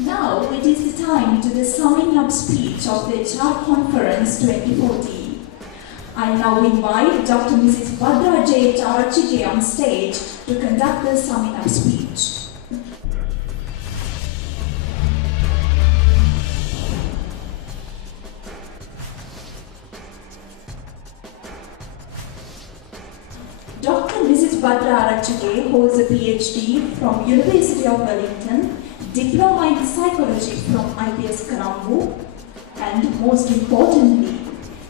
Now it is the time to the summing up speech of the HR Conference 2014. I now invite Dr. Mrs. Arachchighe BJH on stage to conduct the summing up speech. Dr. Mrs. Arachchighe holds a PhD from University of Wellington, Diploma in Psychology from IPS Colombo, and most importantly,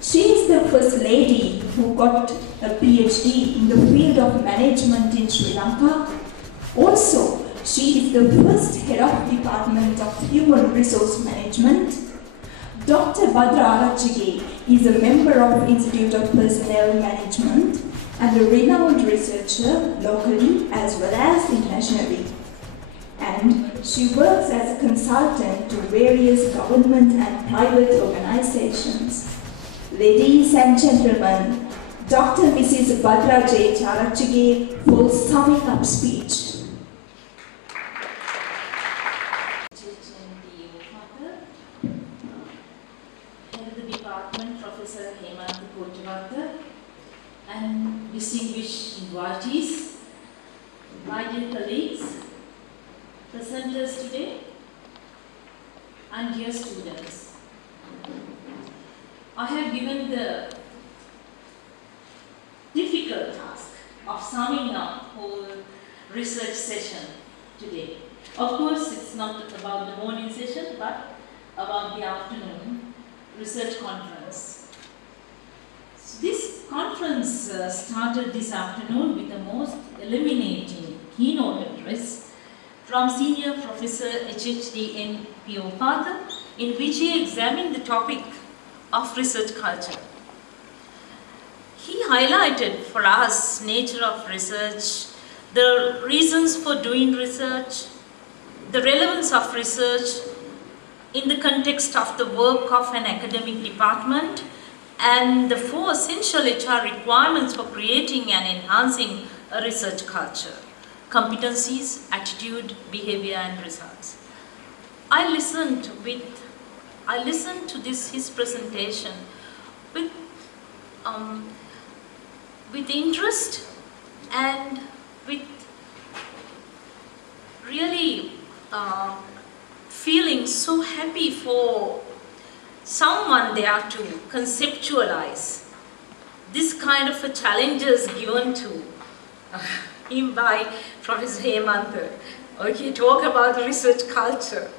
she is the first lady who got a PhD in the field of management in Sri Lanka. Also, she is the first head of Department of Human Resource Management. Dr. Arachchighe is a member of Institute of Personnel Management and a renowned researcher locally as well as internationally. And she works as a consultant to various government and private organizations. Ladies and gentlemen, Dr. Mrs. Arachchighe for summing up speech. Head of the department, Professor and distinguished invitees, my dear colleagues, presenters today, and dear students. I have given the difficult task of summing up whole research session today. Of course, it's not about the morning session, but about the afternoon research conference. So this conference started this afternoon with the most illuminating keynote address from Senior Professor HRM Education, in which he examined the topic of research culture. He highlighted for us nature of research, the reasons for doing research, the relevance of research in the context of the work of an academic department, and the 4 essential HR requirements for creating and enhancing a research culture: competencies, attitude, behavior, and results. I listened to his presentation with interest and with really feeling so happy for someone there to conceptualize this kind of a challenges given to him by Professor Hemantha. Okay, talk about the research culture.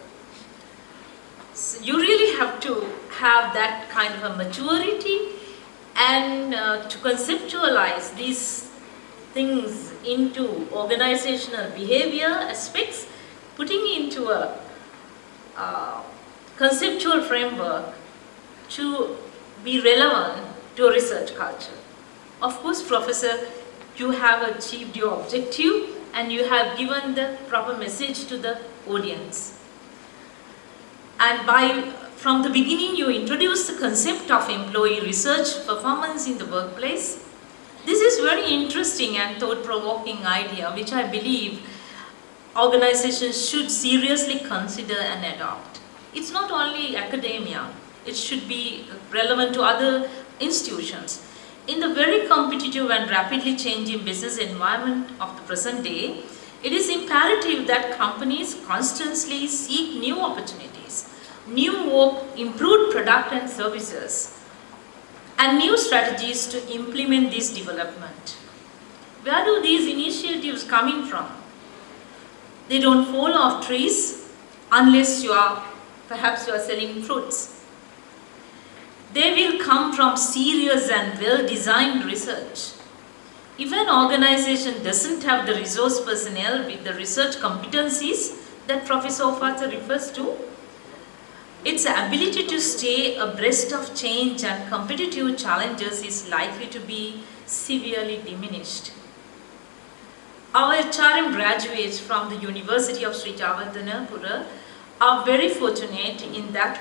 So you really have to have that kind of a maturity and to conceptualize these things into organizational behavior aspects, putting into a conceptual framework to be relevant to a research culture. Of course, Professor, you have achieved your objective and you have given the proper message to the audience. And from the beginning, you introduced the concept of employee research performance in the workplace. This is very interesting and thought-provoking idea, which I believe organizations should seriously consider and adopt. It's not only academia, it should be relevant to other institutions. In the very competitive and rapidly changing business environment of the present day, it is imperative that companies constantly seek new opportunities, new work, improved product and services, and new strategies to implement this development. Where do these initiatives coming from? They don't fall off trees unless perhaps you are selling fruits. They will come from serious and well-designed research. If an organization doesn't have the resource personnel with the research competencies that Professor Opatha refers to, its ability to stay abreast of change and competitive challenges is likely to be severely diminished. Our HRM graduates from the University of Sri Jayewardenepura are very fortunate in that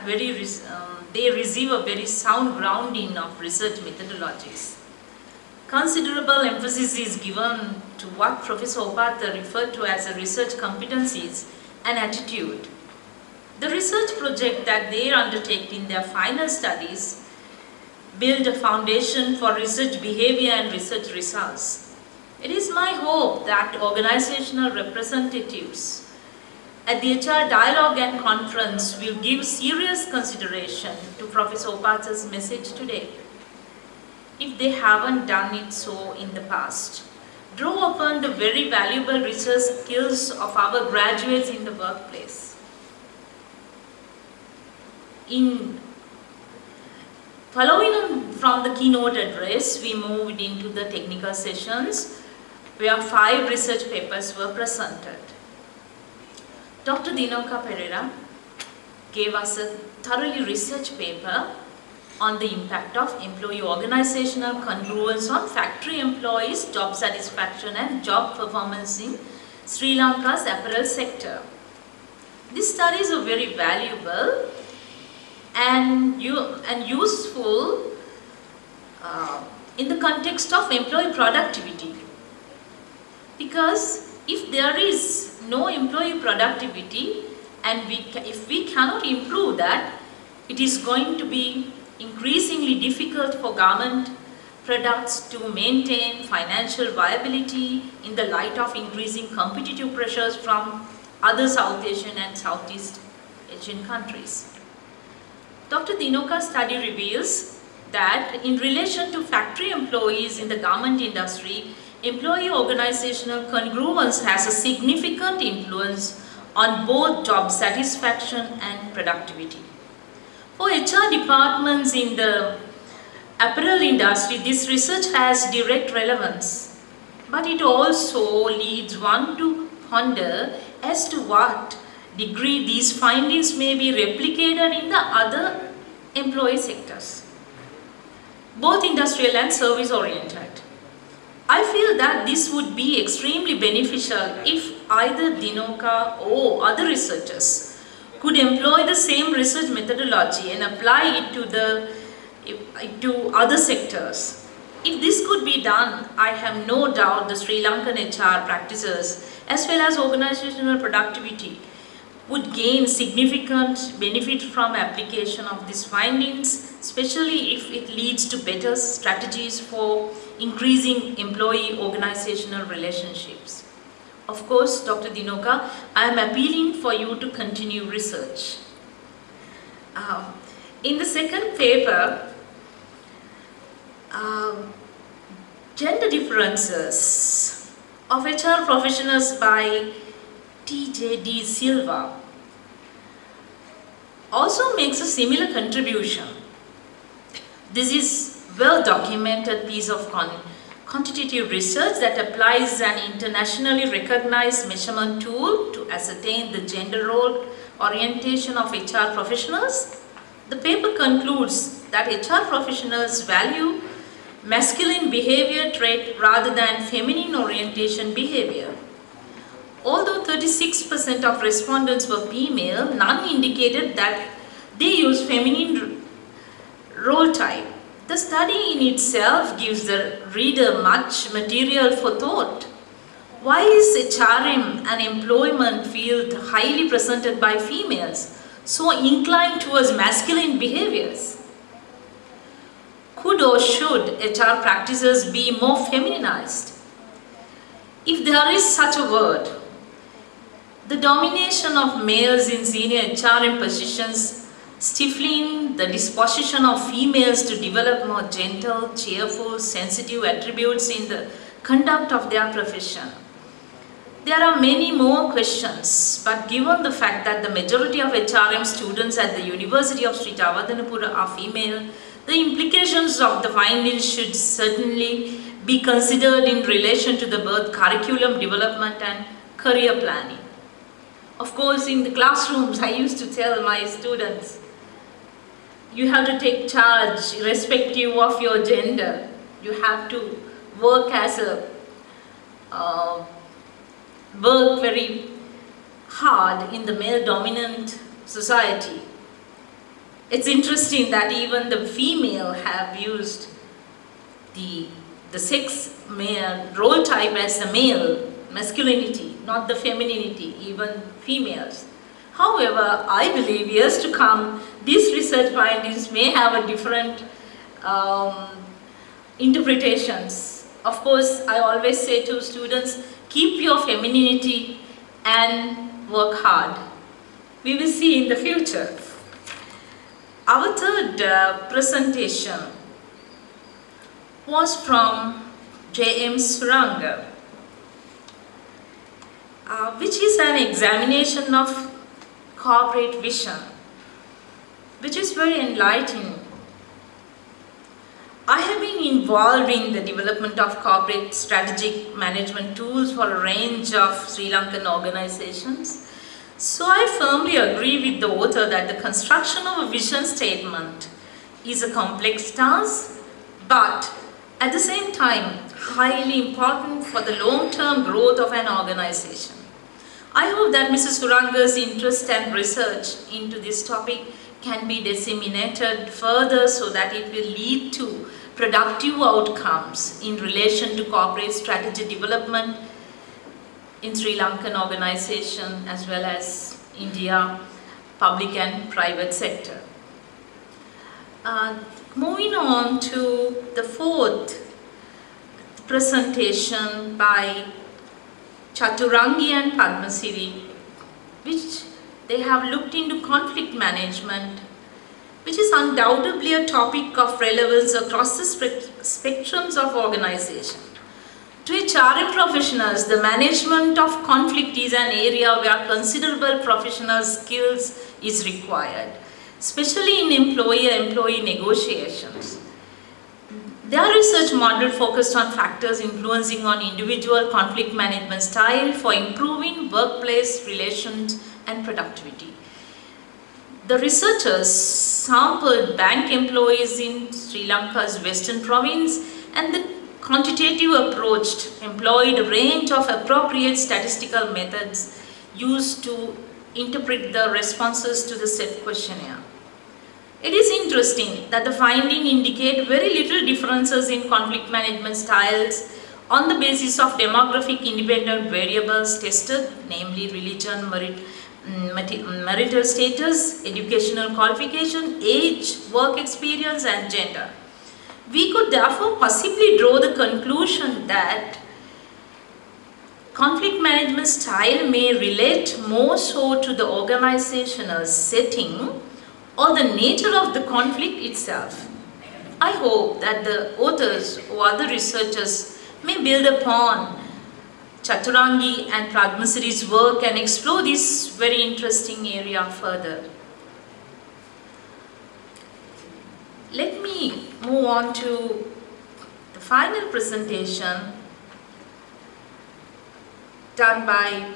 they receive a very sound grounding of research methodologies. Considerable emphasis is given to what Professor Opatha referred to as a research competencies and attitude. The research project that they undertake in their final studies build a foundation for research behavior and research results. It is my hope that organizational representatives at the HR Dialogue and Conference will give serious consideration to Professor Opatha's message today, if they haven't done it so in the past. Draw upon the very valuable research skills of our graduates in the workplace. Following on from the keynote address, we moved into the technical sessions where 5 research papers were presented. Dr. Dinoka Pereira gave us a thoroughly research paper on the impact of employee organizational congruence on factory employees' job satisfaction and job performance in Sri Lanka's apparel sector. These studies are very valuable and useful in the context of employee productivity, because if there is no employee productivity and if we cannot improve that, it is going to be increasingly difficult for garment products to maintain financial viability in the light of increasing competitive pressures from other South Asian and Southeast Asian countries. Dr. Dinoka's study reveals that in relation to factory employees in the garment industry, employee organizational congruence has a significant influence on both job satisfaction and productivity. For HR departments in the apparel industry, this research has direct relevance, but it also leads one to ponder as to what degree these findings may be replicated in the other employee sectors, both industrial and service oriented. I feel that this would be extremely beneficial if either Dinoka or other researchers could employ the same research methodology and apply it to other sectors. If this could be done, I have no doubt the Sri Lankan HR practices as well as organizational productivity would gain significant benefit from application of these findings, especially if it leads to better strategies for increasing employee organizational relationships. Of course, Dr. Dinoka, I am appealing for you to continue research. In the second paper, Gender Differences of HR Professionals by T.J.D. Silva also makes a similar contribution. This is well-documented piece of quantitative research that applies an internationally recognized measurement tool to ascertain the gender role orientation of HR professionals. The paper concludes that HR professionals value masculine behavior trait rather than feminine orientation behavior. Although 36% of respondents were female, none indicated that they use feminine role type. The study in itself gives the reader much material for thought. Why is HRM, an employment field highly presented by females, so inclined towards masculine behaviors? Could or should HR practices be more feminized? If there is such a word, the domination of males in senior HRM positions stifling the disposition of females to develop more gentle, cheerful, sensitive attributes in the conduct of their profession. There are many more questions, but given the fact that the majority of HRM students at the University of Sri Jayewardenepura are female, the implications of the findings should certainly be considered in relation to the both curriculum development and career planning. Of course, in the classrooms, I used to tell my students, you have to take charge irrespective of your gender. You have to work work very hard in the male-dominant society. It's interesting that even the female have used the sex male role type as the male, masculinity, not the femininity, even females. However, I believe years to come, these research findings may have a different interpretations. Of course, I always say to students, keep your femininity and work hard. We will see in the future. Our third presentation was from J.M. Suranga, which is an examination of corporate vision, which is very enlightening. I have been involved in the development of corporate strategic management tools for a range of Sri Lankan organizations. So I firmly agree with the author that the construction of a vision statement is a complex task, but at the same time, highly important for the long-term growth of an organization. I hope that Mrs. Suranga's interest and research into this topic can be disseminated further so that it will lead to productive outcomes in relation to corporate strategy development in Sri Lankan organization as well as India, public and private sector. Moving on to the fourth presentation by Chaturangi and Padmasiri, which they have looked into conflict management, which is undoubtedly a topic of relevance across the spectrums of organization. To HRM professionals, the management of conflict is an area where considerable professional skills is required, especially in employer-employee negotiations. Their research model focused on factors influencing on individual conflict management style for improving workplace relations and productivity. The researchers sampled bank employees in Sri Lanka's western province, and the quantitative approach employed a range of appropriate statistical methods used to interpret the responses to the set questionnaire. It is interesting that the findings indicate very little differences in conflict management styles on the basis of demographic independent variables tested, namely religion, marital status, educational qualification, age, work experience, and gender. We could therefore possibly draw the conclusion that conflict management style may relate more so to the organizational setting or the nature of the conflict itself. I hope that the authors or other researchers may build upon Chaturangi and Padmasiri's work and explore this very interesting area further. Let me move on to the final presentation done by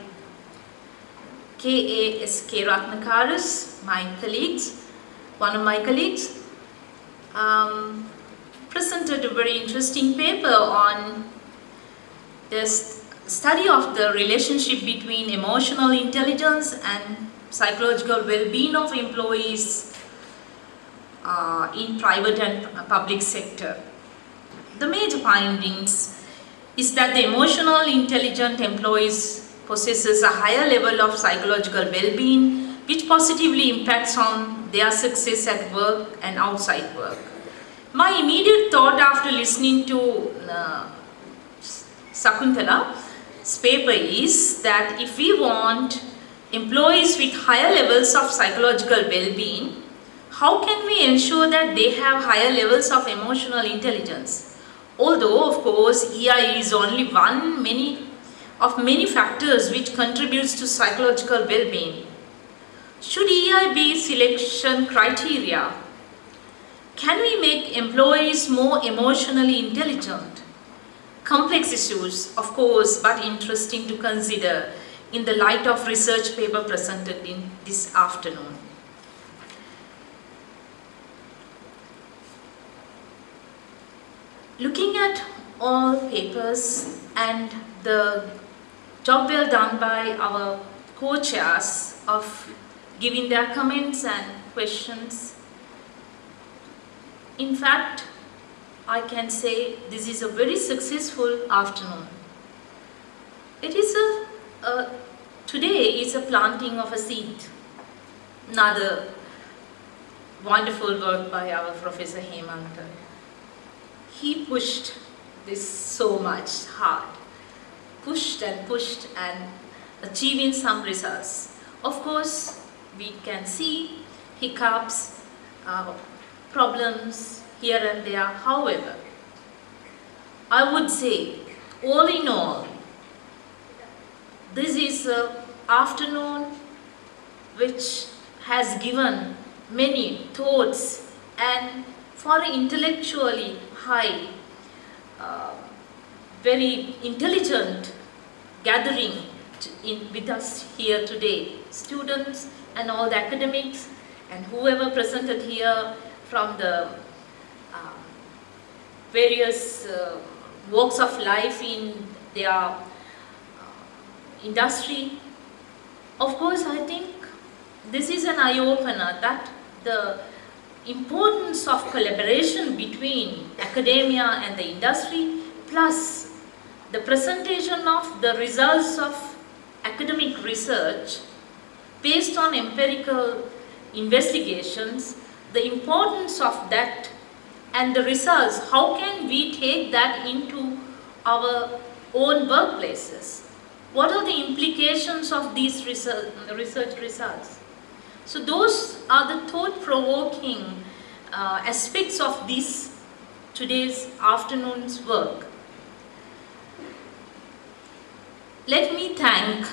K.A.S.K. Ratnakaras, my colleagues. One of my colleagues presented a very interesting paper on the study of the relationship between emotional intelligence and psychological well-being of employees in private and public sector. The major findings is that the emotional intelligent employees possesses a higher level of psychological well-being, which positively impacts on their success at work and outside work. My immediate thought after listening to Sakuntala's paper is that if we want employees with higher levels of psychological well-being, how can we ensure that they have higher levels of emotional intelligence? Although, of course, EI is only one of many factors which contributes to psychological well-being. Should EI be selection criteria? Can we make employees more emotionally intelligent? Complex issues, of course, but interesting to consider in the light of research paper presented in this afternoon. Looking at all papers and the job well done by our co-chairs of giving their comments and questions, in fact, I can say this is a very successful afternoon. It is today is a planting of a seed. another wonderful work by our Professor Hemanta. He pushed this so much hard, pushed and achieving some results. Of course, we can see hiccups, problems here and there. However, I would say, all in all, this is an afternoon which has given many thoughts, and for an intellectually high, very intelligent gathering with us here today, students and all the academics and whoever presented here from the various walks of life in their industry. Of course, I think this is an eye-opener that the importance of collaboration between academia and the industry, plus the presentation of the results of academic research based on empirical investigations, the importance of that and the results, how can we take that into our own workplaces? What are the implications of these research results? So those are the thought-provoking aspects of this today's afternoon's work. Let me thank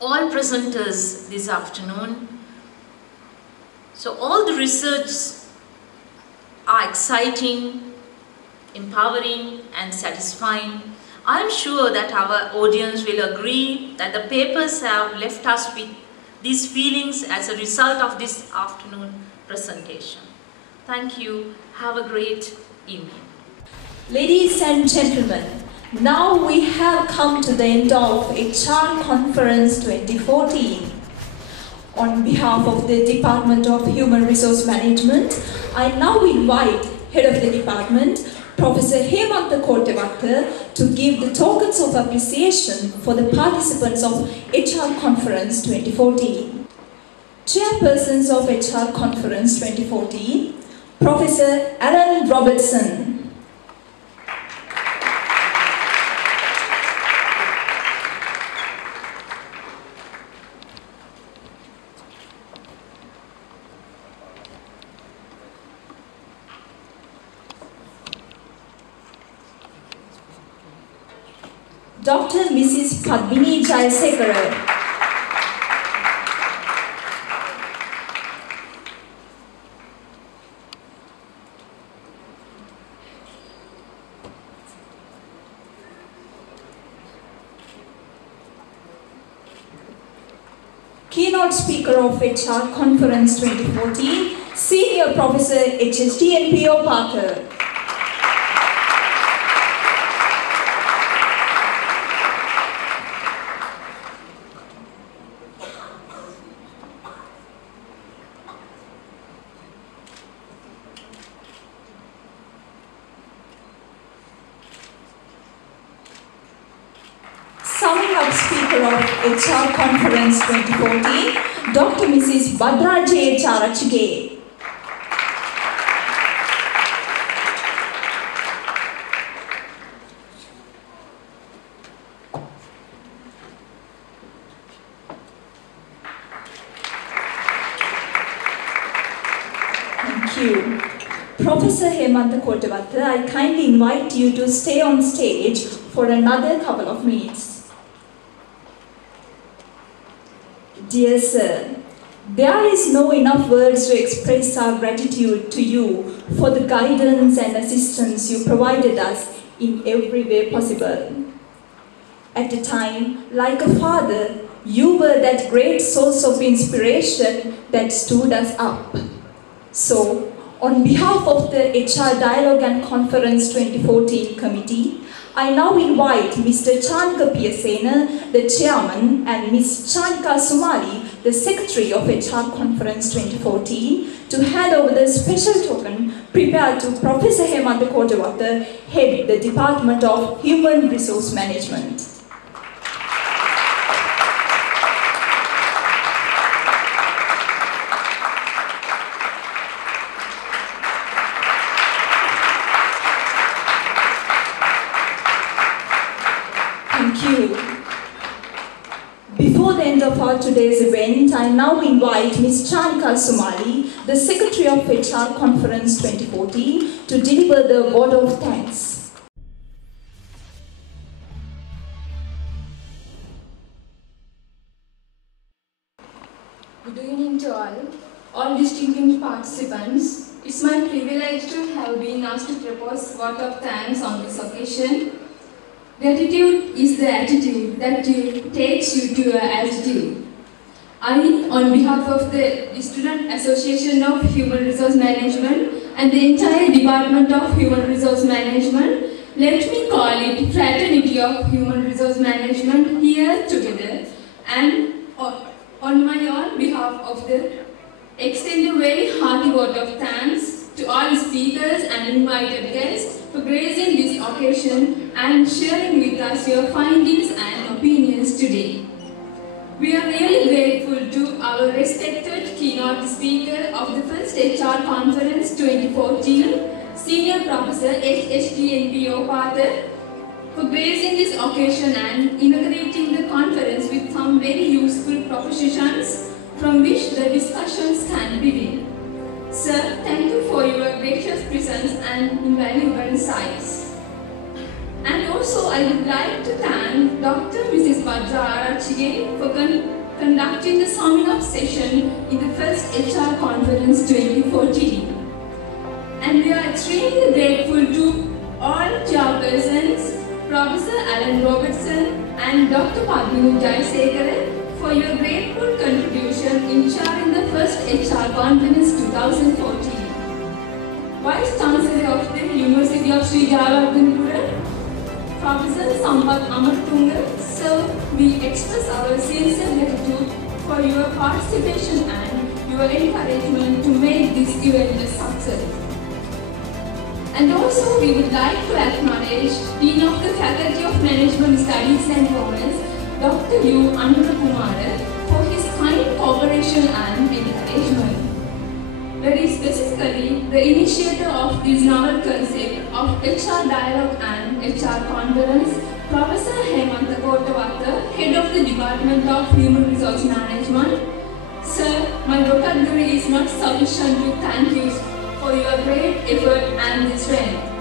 all presenters this afternoon. So all the research are exciting, empowering and satisfying. I am sure that our audience will agree that the papers have left us with these feelings as a result of this afternoon presentation. Thank you. Have a great evening. Ladies and gentlemen, now we have come to the end of HR Conference 2014. On behalf of the Department of Human Resource Management, I now invite Head of the Department, Professor Hemanta Kotewatta, to give the tokens of appreciation for the participants of HR Conference 2014. Chairpersons of HR Conference 2014, Professor Alan Robertson. Dr. Mrs. Padmini Jayasekara. Keynote Speaker of HR Conference 2014, Senior Professor HSD Parker. Summing up Speaker of HR Conference 2014, Dr. Mrs. BJH Arachchighe. Thank you. Professor Hemanta Kotewatta, I kindly invite you to stay on stage for another couple of minutes. Dear Sir, there is no enough words to express our gratitude to you for the guidance and assistance you provided us in every way possible. At a time, like a father, you were that great source of inspiration that stood us up. So, on behalf of the HR Dialogue and Conference 2014 Committee, I now invite Mr. Chanika Piyasena, the Chairman, and Ms. Chanika Sumali, the Secretary of HR Conference 2014, to hand over the special token prepared to Professor Hemanta Kotewatta, Head the Department of Human Resource Management. Thank you. Before the end of our today's event, I now invite Ms. Chanika Somali, the Secretary of HR Conference 2014, to deliver the word of thanks. Good evening to all distinguished participants. It's my privilege to have been asked to propose word of thanks on this occasion. Gratitude is the attitude that takes you to your altitude. I, on behalf of the Student Association of Human Resource Management and the entire Department of Human Resource Management, let me call it Fraternity of Human Resource Management here together, and on my own behalf of extend a very hearty word of thanks to all speakers and invited guests for gracing this occasion and sharing with us your findings and opinions today. We are really grateful to our respected keynote speaker of the first HR Conference 2014, Senior Professor H.H.D.N.P.O. for gracing this occasion and inaugurating the conference with some very useful propositions from which the discussions can begin. Sir, thank you for your gracious presence and invaluable insights. And also I would like to thank Dr. Mrs. Arachchighe for conducting the summing up session in the first HR Conference 2014. And we are extremely grateful to all chairpersons, Professor Alan Robertson and Dr. Padmini Jayasekara for your grateful contribution in chairing the first HR Conference 2014. Vice Chancellor of the University of Sri Jayewardenepura, Professor Sampath Amartunga, sir, we express our sincere gratitude for your participation and your encouragement to make this event a success. And also we would like to acknowledge Dean of the Faculty of Management Studies and Commerce, Dr. U. Anurakumara, for his kind cooperation and encouragement. Very specifically, the initiator of this novel concept of HR Dialogue and HR Conference, Professor Hemanta Kotawata, Head of the Department of Human Resource Management. Sir, my vocabulary is not sufficient to thank you for your great effort and strength.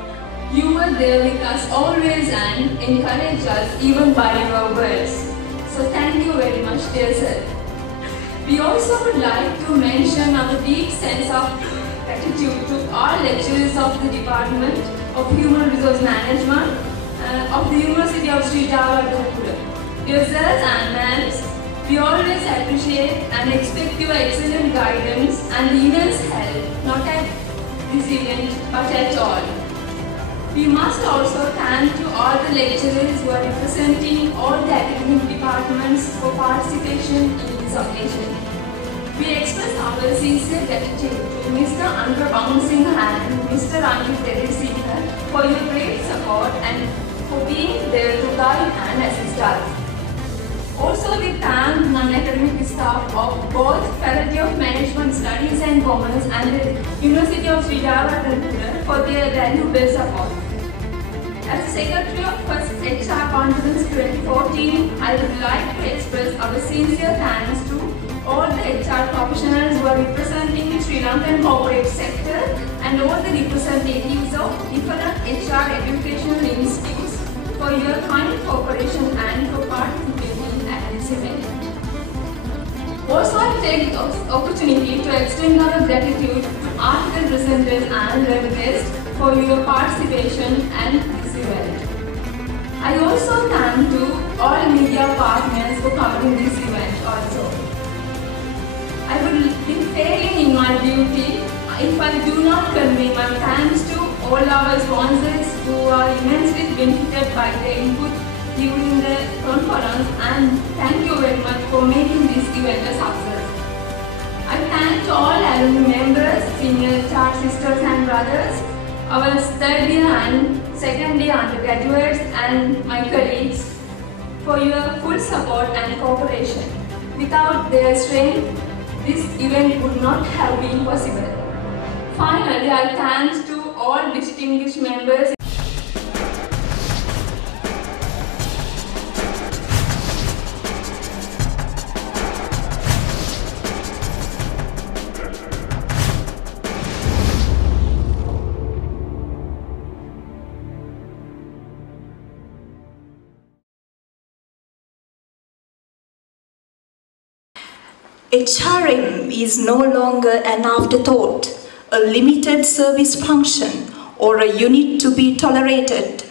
You were there with us always and encouraged us even by your words. So thank you very much, dear sir. We also would like to mention our deep sense of gratitude to all lecturers of the Department of Human Resource Management of the University of Sri Jayewardenepura. Dear sirs and ma'ams, we always appreciate and expect your excellent guidance and the immense help, not at this event, but at all. We must also thank to all the lecturers who are representing all the academic departments for participation in this occasion. We express our sincere gratitude to Mr. Andhra Bouncing and Mr. Ankit Senior for your great support and for being there to guide and assist us. Also, we thank non-academic staff of both Faculty of Management Studies and Commerce and the University of Sri Jayewardenepura for their valuable support. As Secretary of First HR Conference 2014, I would like to express our sincere thanks to all the HR professionals who are representing the Sri Lankan corporate sector and all the representatives of different HR educational institutes for your kind cooperation and for participating at this event. Also, I take the opportunity to extend our gratitude to article presenters and their guests for your participation and this event. I also thank to all media partners for covering this event also. I would be failing in my duty if I do not convey my thanks to all our sponsors who are immensely benefited by their input during the conference, and thank you very much for making this event a success. I thank to all alumni members, senior HR sisters and brothers, our third year and second year undergraduates and my colleagues for your full support and cooperation. Without their strength, this event would not have been possible. Finally, I thank to all distinguished members. HRM is no longer an afterthought, a limited service function, or a unit to be tolerated.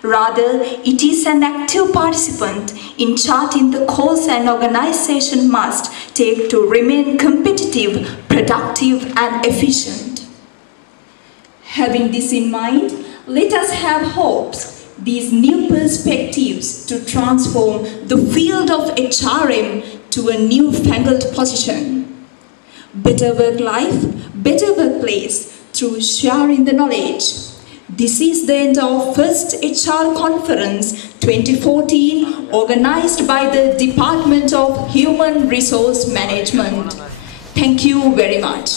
Rather, it is an active participant in charting the course an organization must take to remain competitive, productive, and efficient. Having this in mind, let us have hopes, these new perspectives to transform the field of HRM to a newfangled position. Better work life, better workplace through sharing the knowledge. This is the end of first HR Conference 2014 organized by the Department of Human Resource Management. Thank you very much.